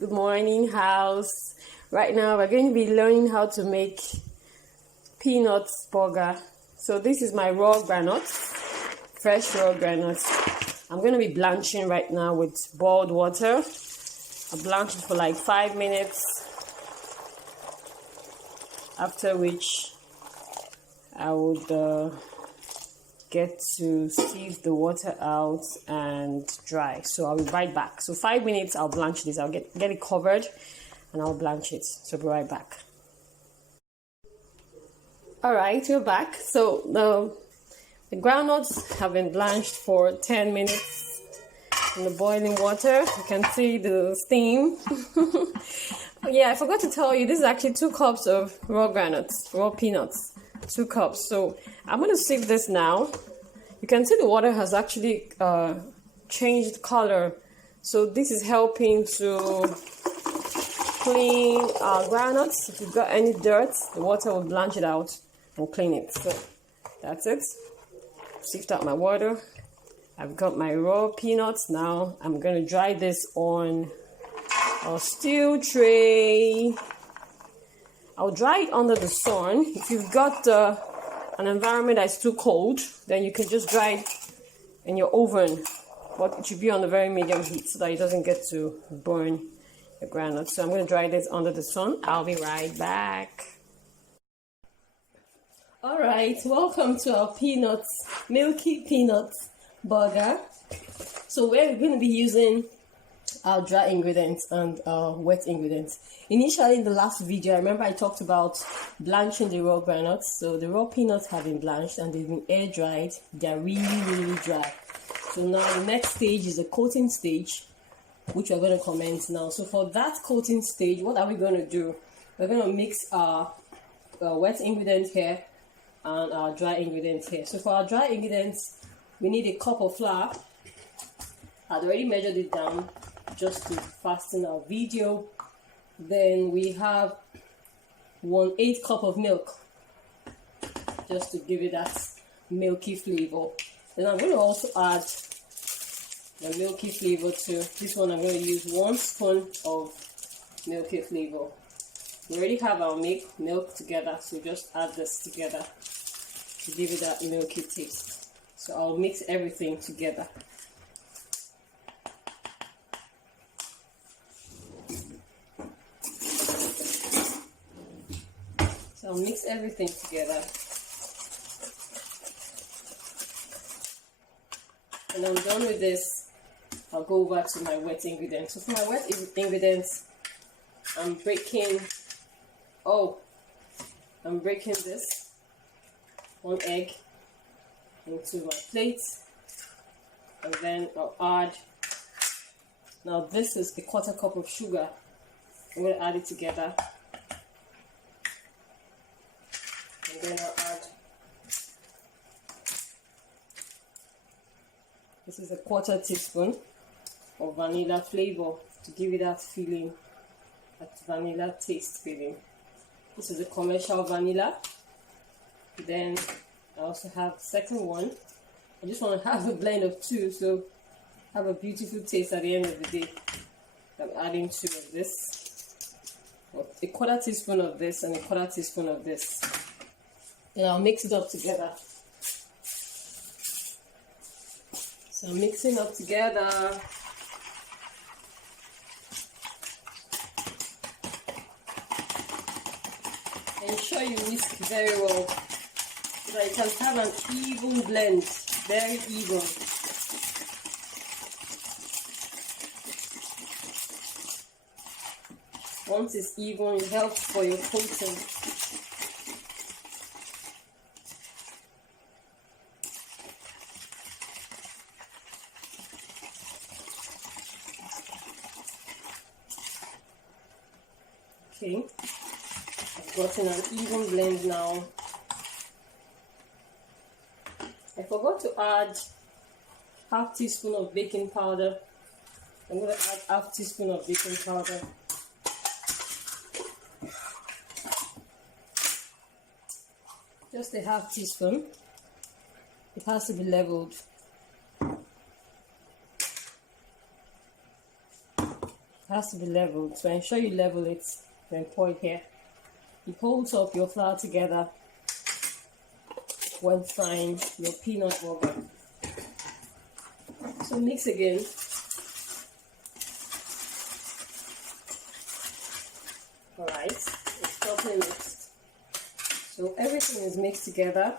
Good morning, house. Right now we're going to be learning how to make peanut burger. So this is my raw granules, fresh raw granules. I'm going to be blanching right now with boiled water. I'll blanch it for like 5 minutes, after which I would get to sieve the water out and dry. So I'll be right back. So 5 minutes, I'll blanch this. I'll get it covered and I'll blanch it. So I'll be right back. All right, we're back. So the groundnuts have been blanched for 10 minutes in the boiling water. You can see the steam. Yeah, I forgot to tell you, this is actually 2 cups of raw granules, raw peanuts. 2 cups. So I'm going to sieve this now. You can see the water has actually changed color. So this is helping to clean our granules. If you've got any dirt, the water will blanch it out and clean it. So that's it. Sieved out my water. I've got my raw peanuts. Now I'm going to dry this on a steel tray. I'll dry it under the sun. If you've got an environment that's too cold, then you can just dry it in your oven. But it should be on a very medium heat so that it doesn't get to burn the granules. So I'm going to dry this under the sun. I'll be right back. Alright, welcome to our Milky peanuts burger. So we're going to be using our dry ingredients and our wet ingredients. Initially in the last video, I remember I talked about blanching the raw granules. So the raw peanuts have been blanched and they've been air dried. They're really dry. So now the next stage is the coating stage, which we're going to commence now. So for that coating stage, what are we going to do? We're going to mix our wet ingredients here and our dry ingredients here. So for our dry ingredients, we need a cup of flour. I'd already measured it down just to fasten our video. Then we have 1/8 cup of milk, just to give it that milky flavor. Then I'm going to also add the milky flavor to this one. I'm going to use 1 spoon of milky flavor. We already have our milk together, so just add this together to give it that milky taste. So I'll mix everything together. So I'll mix everything together. When I'm done with this, I'll go over to my wet ingredients. So for my wet ingredients, I'm breaking this 1 egg into my plate, and then I'll add, now this is a 1/4 cup of sugar. I'm going to add it together, and then I'll add, this is a 1/4 teaspoon of vanilla flavor to give it that feeling, that vanilla taste feeling. This is a commercial vanilla. Then I also have the second one. I just want to have a blend of 2, so have a beautiful taste at the end of the day. I'm adding 2 of this, a 1/4 teaspoon of this, and a 1/4 teaspoon of this. And I'll mix it up together. So I'm mixing up together. Ensure you whisk very well so that you can have an even blend, very even. Once it's even, it helps for your coating. Okay, I've gotten an even blend now. I forgot to add 1/2 teaspoon of baking powder. I'm going to add 1/2 teaspoon of baking powder. Just a 1/2 teaspoon. It has to be leveled. has to be leveled. So ensure you level it, then pour it here. It holds up your flour together when frying your peanut burger. So mix again. Alright, it's properly mixed. So everything is mixed together.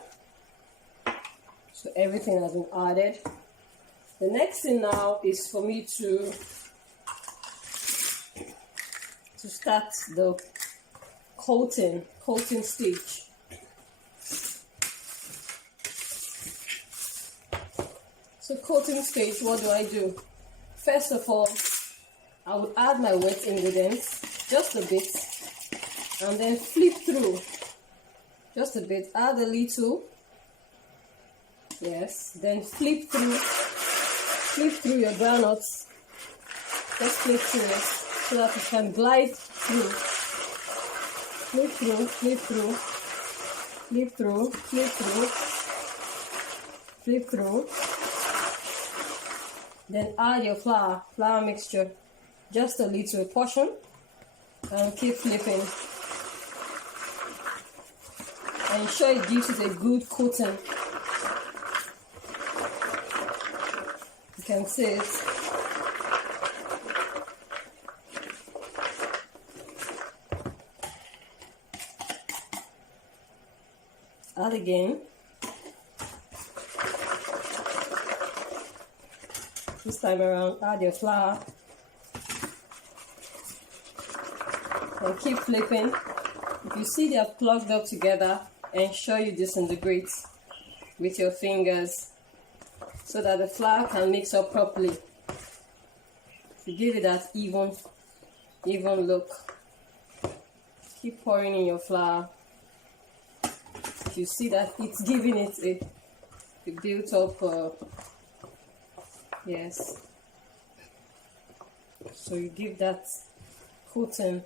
So everything has been added. The next thing now is for me to start the coating stage. So coating stage, what do I do? First of all, I would add my wet ingredients, just a bit, and then flip through, just a bit, add a little, yes, then flip through your groundnuts, just flip through it, so that it can glide through, flip through, flip through, flip through, flip through, flip through, then add your flour mixture, just a little portion, and keep flipping. Ensure it gives it a good coating. You can see it. Add again. This time around, add your flour. And keep flipping. If you see they have clogged up together, ensure you disintegrate with your fingers so that the flour can mix up properly. To give it that even look. Keep pouring in your flour. If you see that it's giving it a built up, yes. So you give that coating.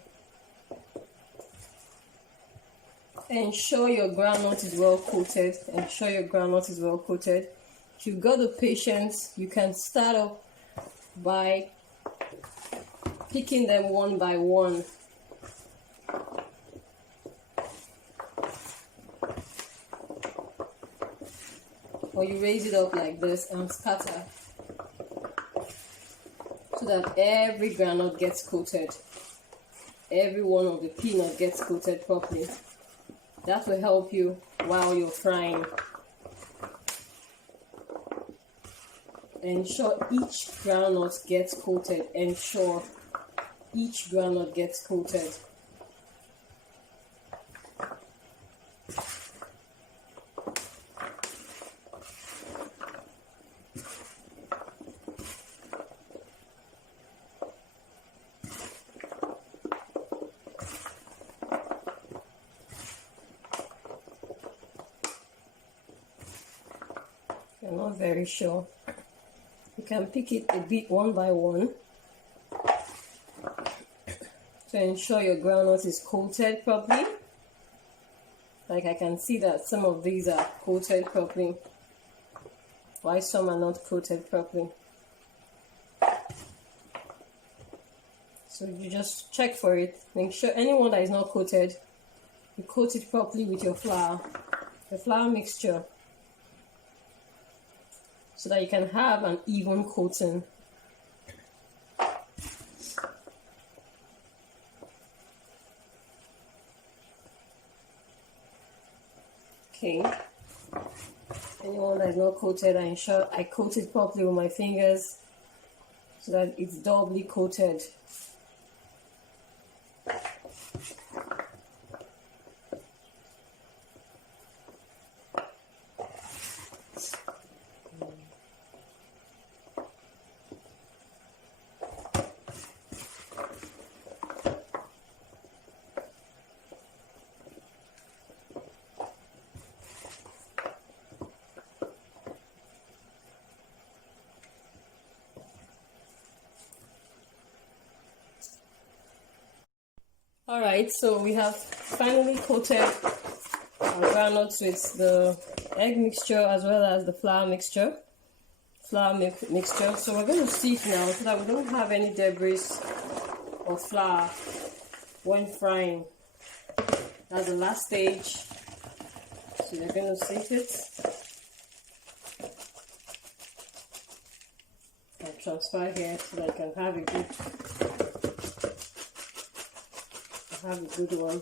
Ensure your groundnut is well coated. Ensure your groundnut is well coated. If you've got the patience, you can start off by picking them one by one. Or you raise it up like this and scatter so that every groundnut gets coated. Every one of the peanut gets coated properly. That will help you while you're frying. Ensure each groundnut gets coated. Ensure each groundnut gets coated. I'm not very sure. You can pick it a bit one by one to ensure your groundnut is coated properly. Like I can see that some of these are coated properly, while some are not coated properly. So you just check for it. Make sure anyone that is not coated, you coat it properly with your flour, the flour mixture, so that you can have an even coating. Okay. Anyone that is not coated, I ensure I coat it properly with my fingers so that it's doubly coated. Alright, so we have finally coated our groundnuts with the egg mixture as well as the flour mixture. So we're going to sieve now so that we don't have any debris of flour when frying. That's the last stage. So you're going to sift it and transfer here so that you can have a good one.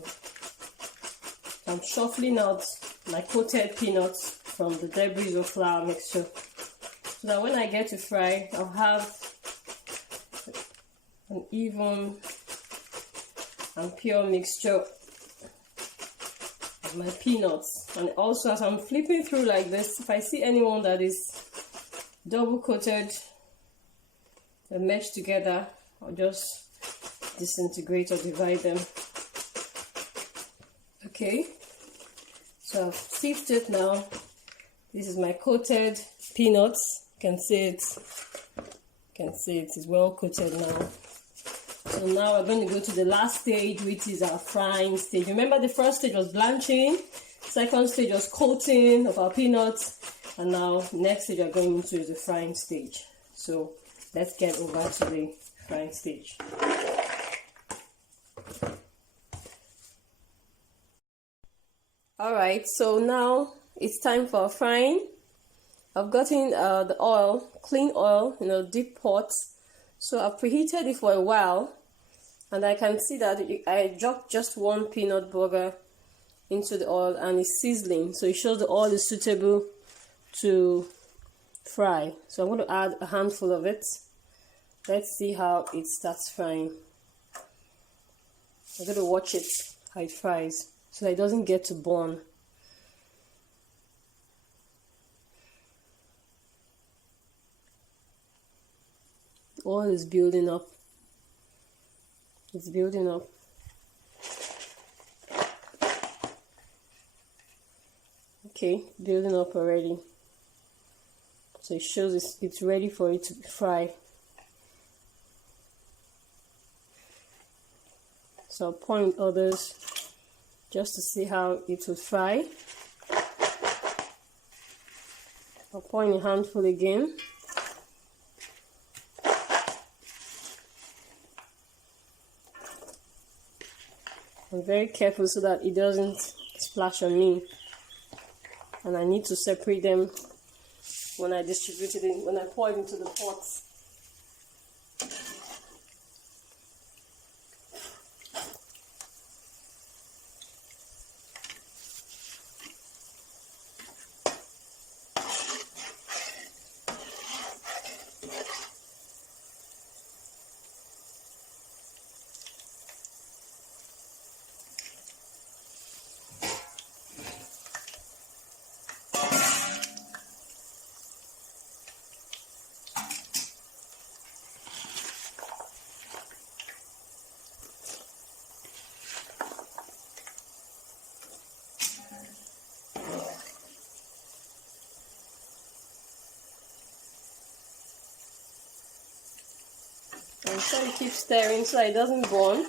I'm shuffling out my coated peanuts from the debris of flour mixture so that when I get to fry, I'll have an even and pure mixture of my peanuts. And also, as I'm flipping through like this, if I see anyone that is double coated and meshed together, I'll just disintegrate or divide them. Okay, so I've sifted now. This is my coated peanuts. You can see it is well coated now. So now we're going to go to the last stage, which is our frying stage. Remember, the first stage was blanching, second stage was coating of our peanuts, and now next stage we're going into is the frying stage. So let's get over to the frying stage. Alright, so now it's time for frying. I've gotten the oil, clean oil, in a deep pot. So I've preheated it for a while, and I can see that I dropped just one peanut burger into the oil and it's sizzling. So it shows the oil is suitable to fry. So I'm going to add a handful of it. Let's see how it starts frying. I'm going to watch it, how it fries, so that it doesn't get to burn. The oil is building up. It's building up. Okay, building up already. So it shows it's ready for it to fry. So I'll pour in others just to see how it will fry. I'll pour in a handful again. I'm very careful so that it doesn't splash on me. And I need to separate them when I distribute it, when I pour it into the pots. And so you keep stirring so it doesn't burn.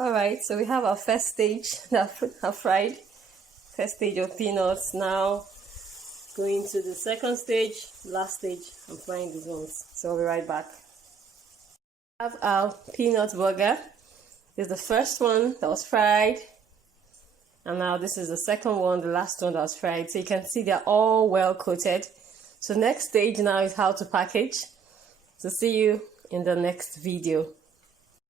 Alright, so we have our first stage that are fried. First stage of peanuts. Now going to the second stage, last stage. I'm frying these ones. So I'll be right back. We have our peanut burger. This is the first one that was fried. And now this is the second one, the last one that was fried. So you can see they're all well coated. So next stage now is how to package. So see you in the next video.